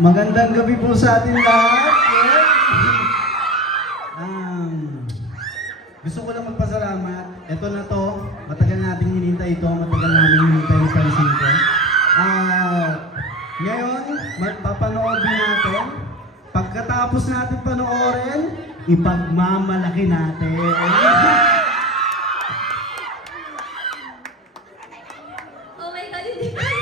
Magandang gabi po sa atin lahat. Gusto ko lang magpasalamat. Ito na to. Matagal nating hinintay ito. Matagal namin hinintay yung pansin ko. Ngayon, papanoodin natin. Pagkatapos natin panoorin, ipagmamalaki natin. Oh my God, hindi ko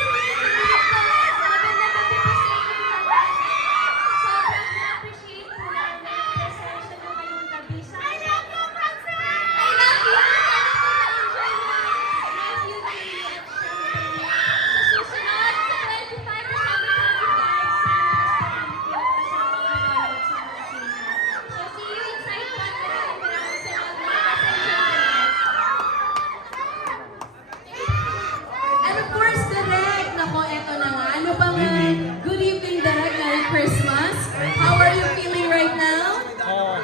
good evening, Derek. Merry Christmas. How are you feeling right now?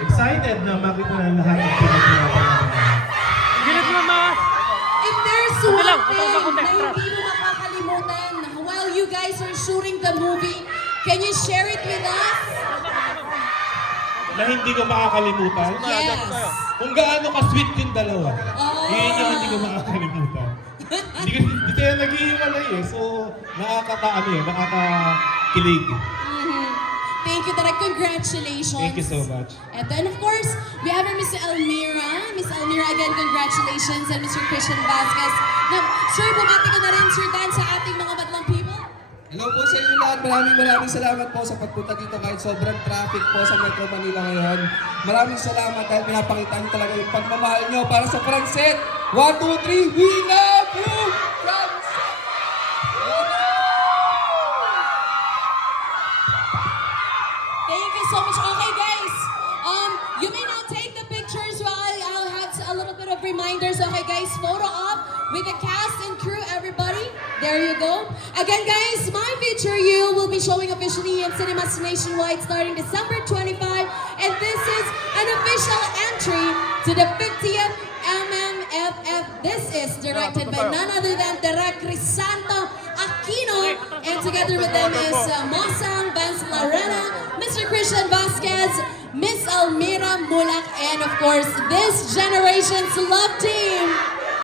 Excited na makita na lahat ng pinag-uusapan. If there's one thing na hindi mo makakalimutan while you guys are shooting the movie, can you share it with us? Na hindi ko makakalimutan? Yes. Kung gaano ka-sweet yung dalawa. Oh. Yun yung hindi ko makakalimutan. Hindi tayo nag-iiwalay eh. So, nakakakilig. Thank you, Derek. Congratulations. Thank you so much. And of course, we have our Miss Elmira. Miss Elmira, again, congratulations. And Mr. Christian Vasquez. Now, sir, bumati ko na rin, Sir Dan, sa ating mga madlang people. Hello po sa inyo lahat. Maraming salamat po sa pagpunta dito kahit sobrang traffic po sa Metro Manila ngayon. Maraming salamat dahil pinapakita niyo talaga yung pagmamahal niyo para sa Francet. 1, 2, 3, we love you! Francet! Thank you so much. Okay, guys. You may now take the pictures while I'll have a little bit of reminders. Okay, guys, photo op with the cast and crew, everybody. There you go. Again, guys, my feature you will be showing officially in cinemas nationwide starting December 25. And this is an official entry to the 50th MMFF. This is directed by none other than Derek Crisanto Aquino. And together with them is Mosang Vance Larena, Mr. Christian Vasquez, Miss Elmira Mulak, and of course, this generation's love team.